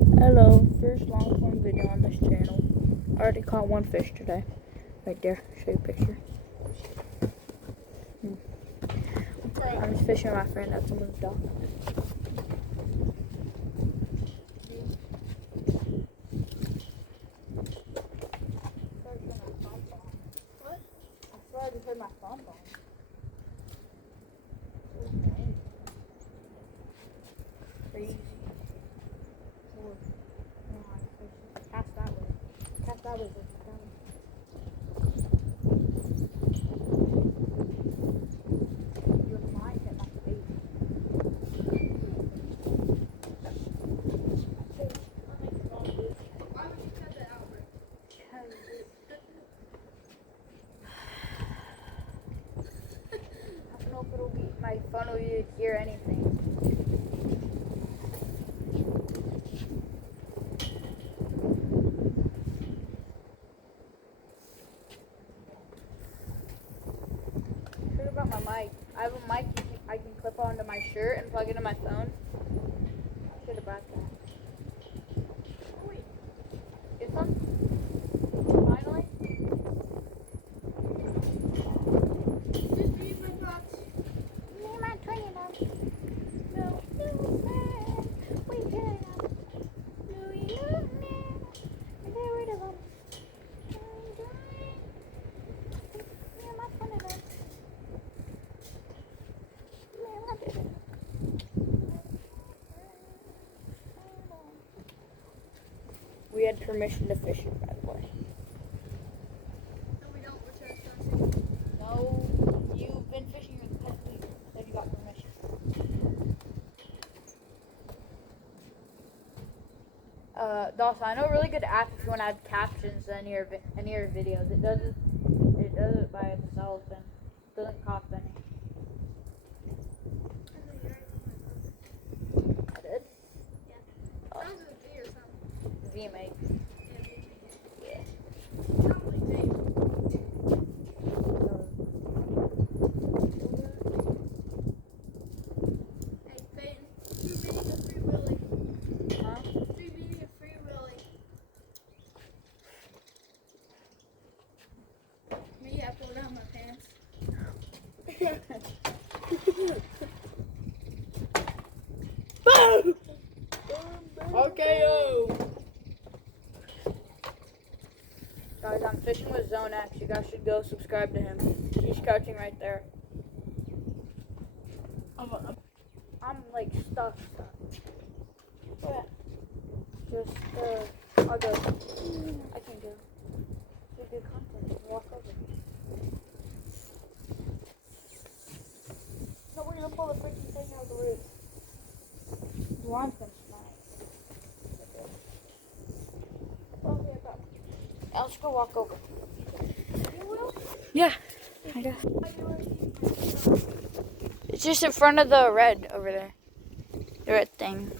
Hello, first long form video on this channel. I already caught one fish today. Right there, show you a picture. I'm just fishing with my friend at someone's dock. What? I swear I just heard my phone bomb. Crazy. Cast that way. Cast that way. Your mind hit my face. Why would you cut that out, Rick? I don't know if it'll be, my phone will hear anything. Heard about my mic. I have a mic I can clip onto my shirt and plug into my phone. I should have bought that. Oh, wait. This one? Finally? Just read my thoughts. Me and my twin no, no, man. We did it. No, you man. And get rid of them. Me and my twin We had permission to fish it, by the way. No, we don't. We're trespassing. No, you've been fishing with pet week. Said you got permission. Dawson, I know a really good app if you want to add captions in your videos. It does it by itself and doesn't cost any. I did. Sounds like a V or something. VMA. Yeah. Sounds like Dave. Hey, Peyton. Free beating a free willy. Huh? Free beating a free willy. Me, I pulled out my pants. RKO! Guys, I'm fishing with Zone X. You guys should go subscribe to him. He's crouching right there. I'm like stuck. Yeah. Just, I'll go. I can go. You do content. Walk over. No, we're gonna pull the freaking thing out of the roof. The line's gonna snap. I'll just go walk over. You will? Yeah, I guess. It's just in front of the red over there. The red thing.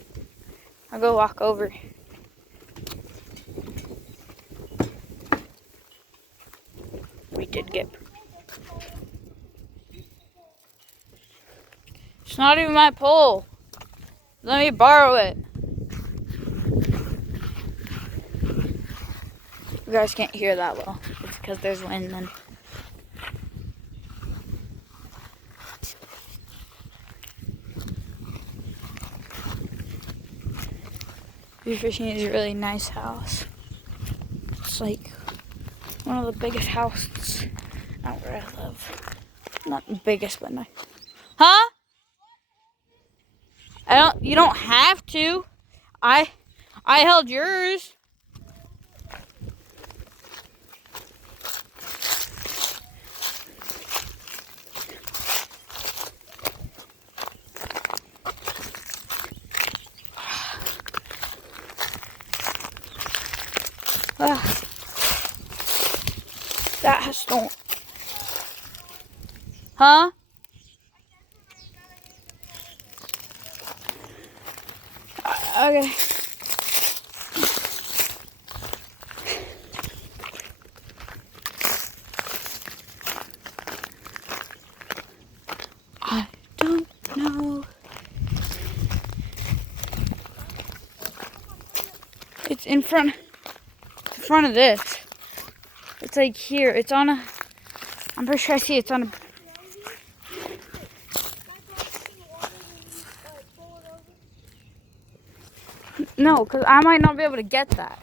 I'll go walk over. We did get. It's not even my pole. Let me borrow it. You guys can't hear that well. It's because there's wind then. You're fishing is a really nice house. It's like one of the biggest houses out where I live. Not the biggest, but nice. Huh? You don't have to. I held yours. That has stolen. Huh? Okay. I don't know. It's in front of this. It's like here. It's on a. I'm pretty sure I see it's on a. No, because I might not be able to get that.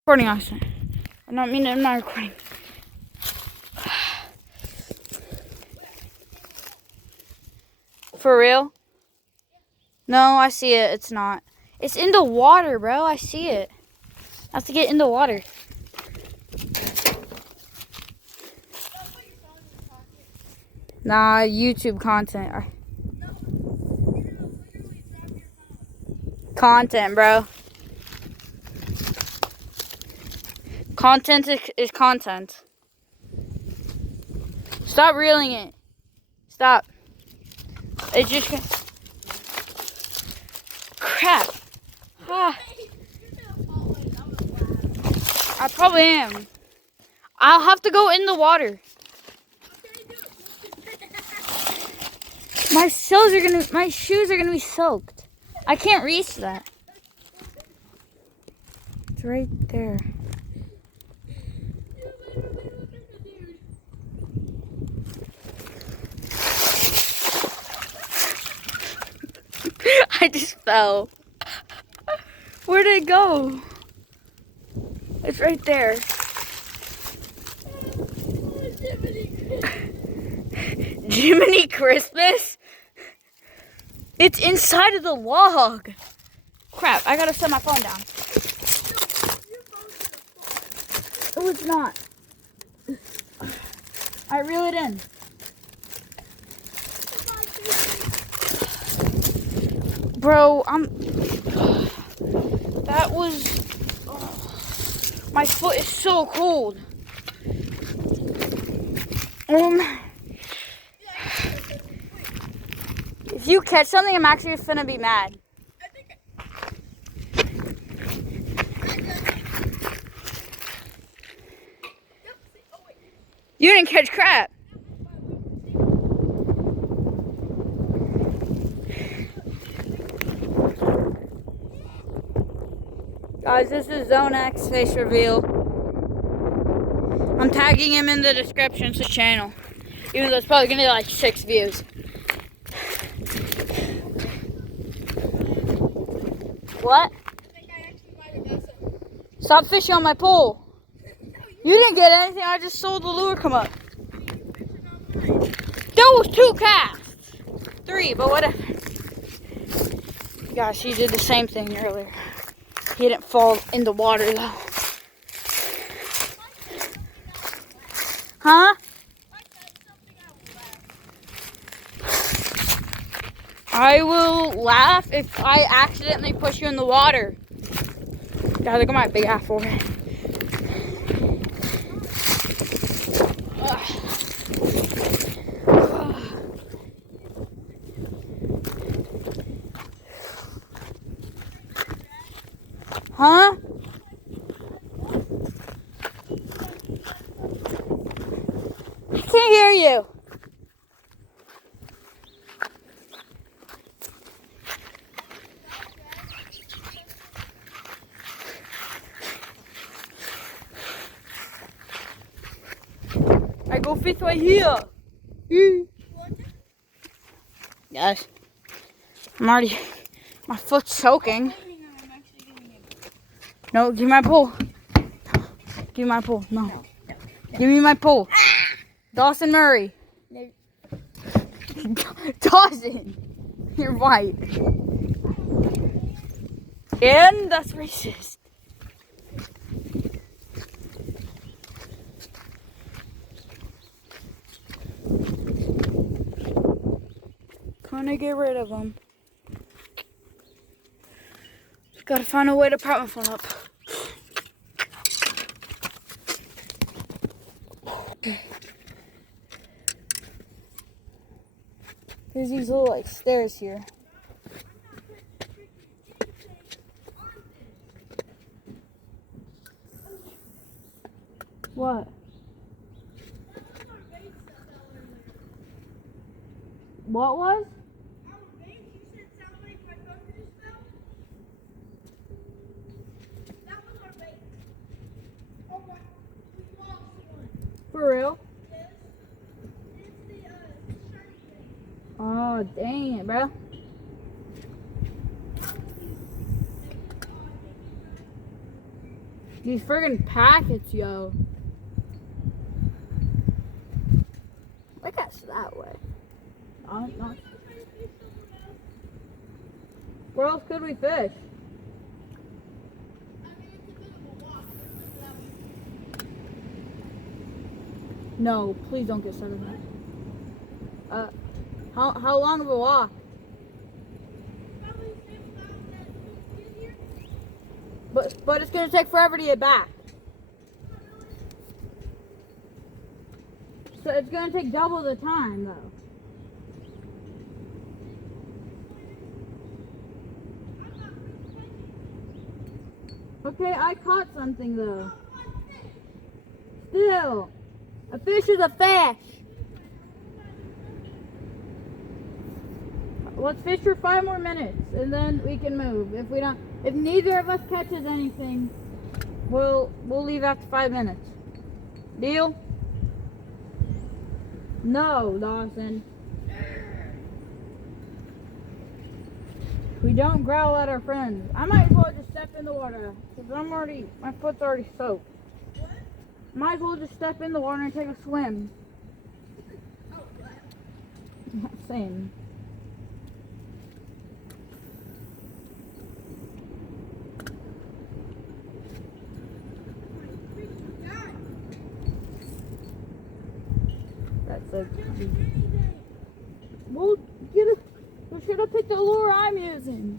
Recording, Austin. I'm not recording. For real? No, I see it. It's not. It's in the water, bro. I see it. I have to get in the water. Nah, YouTube content. Content, bro. Content is content. Stop reeling it. Stop. It's just... Crap. Ah. I probably am. I'll have to go in the water. My shoes are gonna be soaked. I can't reach that. It's right there. I just fell. Where did it go? It's right there. Jiminy Christmas? It's inside of the log. Crap, I gotta set my phone down. Oh, it's not. I reel it in. Bro, that was... my foot is so cold. If you catch something, I'm actually finna be mad. You didn't catch crap. Guys, this is Zone X face reveal. I'm tagging him in the description to the channel. Even though it's probably gonna be like 6 views. What? Stop fishing on my pole. You didn't get anything, I just saw the lure come up. That was 2 casts. 3, but whatever. Gosh, he did the same thing earlier. He didn't fall in the water though. Huh? I will laugh if I accidentally push you in the water. God, look at my big ass forehead. Huh? I can't hear you. I go fish right here. Yes. My foot's soaking. No, give me my pole. Give me my pole. No. Give me my pole. Dawson Murray. Dawson. You're white. And that's racist. Gonna get rid of them. Gotta find a way to prop my phone up. There's these little like stairs here. What? What was? Oh, dang it, bro. These friggin' packets, yo. I guess that way. Not. Where else could we fish? No, please don't get stuck in that. How long of a walk? But it's gonna take forever to get back. So it's gonna take double the time though. Okay, I caught something though. Still, a fish is a fish. Let's fish for 5 more minutes and then we can move. If neither of us catches anything, we'll leave after 5 minutes. Deal? No, Dawson. We don't growl at our friends. I might as well just step in the water because my foot's already soaked. Might as well just step in the water and take a swim. Same. That's so cute. Well, we should have picked the lure I'm using.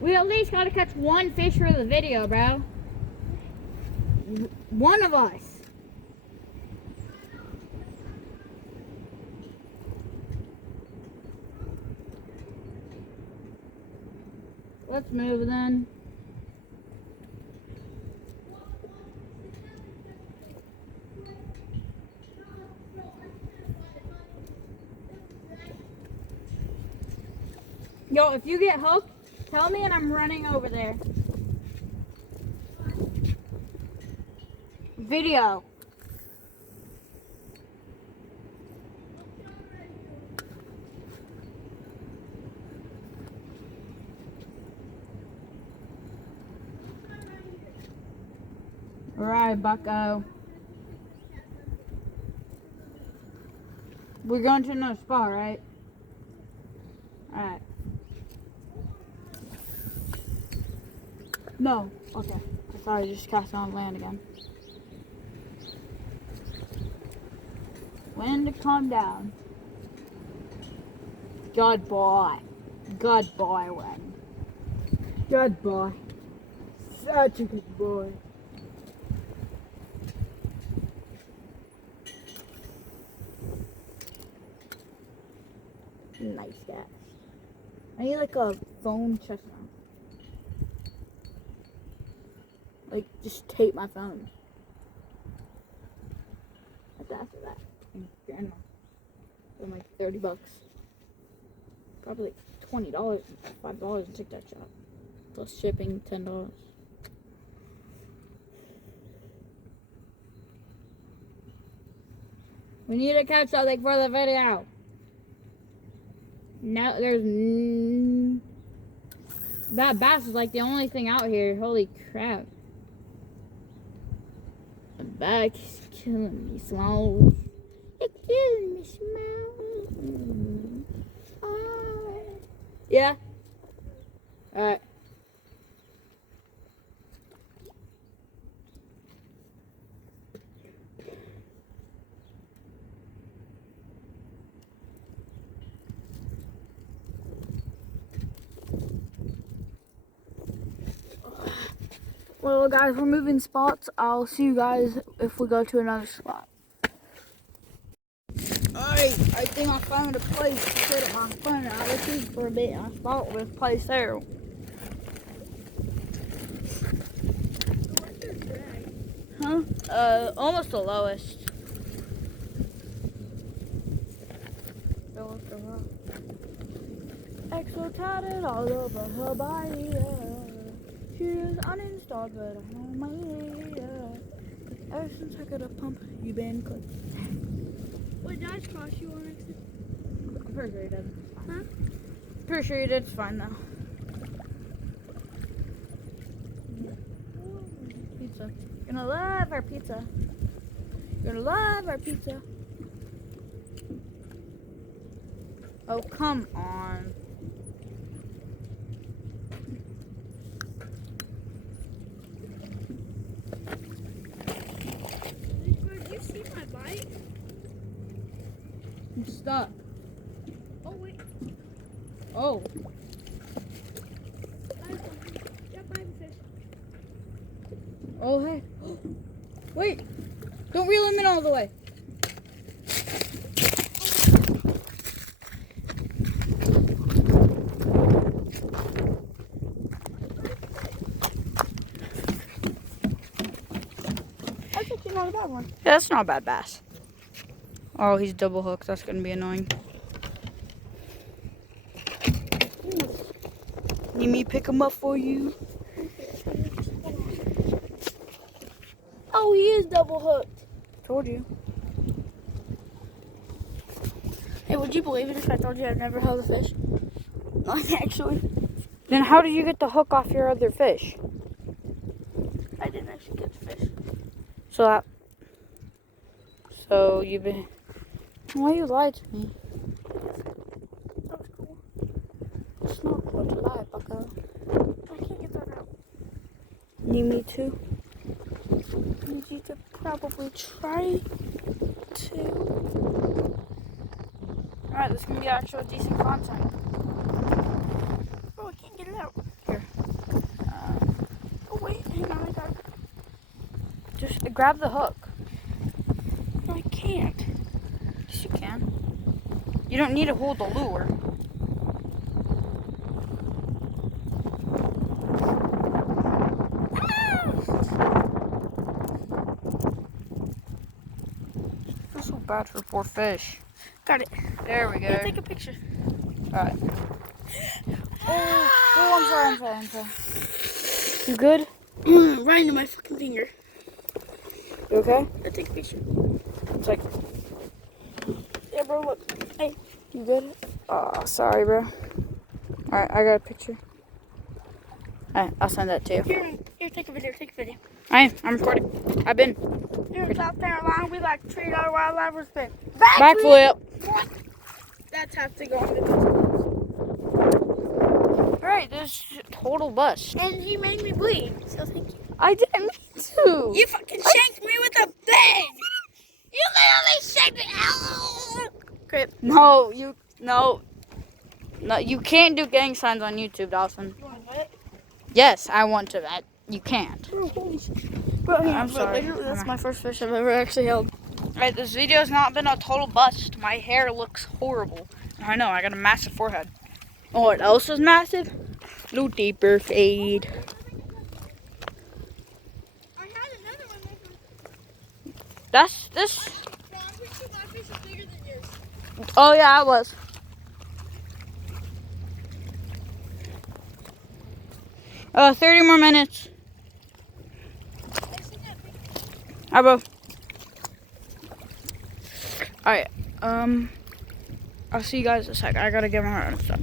We at least gotta catch one fish for the video, bro. One of us. Let's move then. Yo, if you get hooked, tell me and I'm running over there. Video. Alright, bucko. We're going to another spot, right? Alright. No. Okay. I thought I just cast on land again. Wind to calm down. Goodbye. Goodbye, wind. Goodbye. Such a good boy. Nice guys. I need like a phone chestnut. Like just tape my phone. What's after that? Grandma. For like $30. Probably like $20, $5 in TikTok shop. Plus shipping, $10. We need to catch something for the video. No, that bass is like the only thing out here. Holy crap. My back is killing me, Smalls. It's killing me, Smalls. Oh. Yeah? Alright. Well, guys, we're moving spots. I'll see you guys if we go to another spot. Alright, I think I found a place to set up my phone. I was looking for a bit. I spot this place there. Huh? Almost the lowest. Exo tatted all over her body. is uninstalled, but I'm on my way. Ever since I got a pump, you been good. What does cost you on exit? I'm pretty sure he did. Huh? Pretty sure he did. It's fine though. Pizza. You're gonna love our pizza. You're gonna love our pizza. Oh, come on. Did you see my bike? I'm stuck. Oh, wait. Oh. Yep, I have a fish. Oh, hey. Wait. Don't reel him in all the way. That's actually not a bad one. Yeah, that's not a bad bass. Oh, he's double hooked. That's going to be annoying. Need me pick him up for you? Oh, he is double hooked. Told you. Hey, would you believe it if I told you I've never held a fish? Not actually. Then how did you get the hook off your other fish? I didn't actually get the fish. So you've been... Why you lied to me? That was cool. It's not cool to lie, bucko. I can't get that out. Need me to? I need you to probably try to. Alright, this is going to be actual decent content. Oh, I can't get it out. Here. Oh, wait. Hang on. I got it. Just grab the hook. No, I can't. Yes, you can. You don't need to hold the lure. I feel so bad for poor fish. Got it. There we go. Here, take a picture. Alright. Oh, I'm sorry. You good? Right into my fucking finger. You okay? Here, take a picture. It's like, Yeah, bro, look. Hey. you good? Oh, sorry, bro. Alright, I got a picture. Alright, I'll send that to you. Here, take a video. Take a video. I'm recording. I've been. Here in South Carolina, we like to treat our wildlife with respect. Backflip. That's how to go on the Alright, this is a total bust. And he made me bleed, so thank you. I didn't mean to. You fucking shanked me with a thing! You literally shanked me! Ow! Crip. No, you can't do gang signs on YouTube, Dawson. You want what? Yes, I want to. You can't. Oh, holy shit. Bro, I'm sorry. literally, that's my first fish I've ever actually held. Alright, this video has not been a total bust. My hair looks horrible. I know, I got a massive forehead. Oh, what else is massive? Blue deeper fade. I had another one. That's this. No, I'm pretty sure my fish is bigger than yours. Oh yeah, I was. 30 more minutes. Alright, bro. Alright, I'll see you guys in a sec. I gotta get my hair and stuff.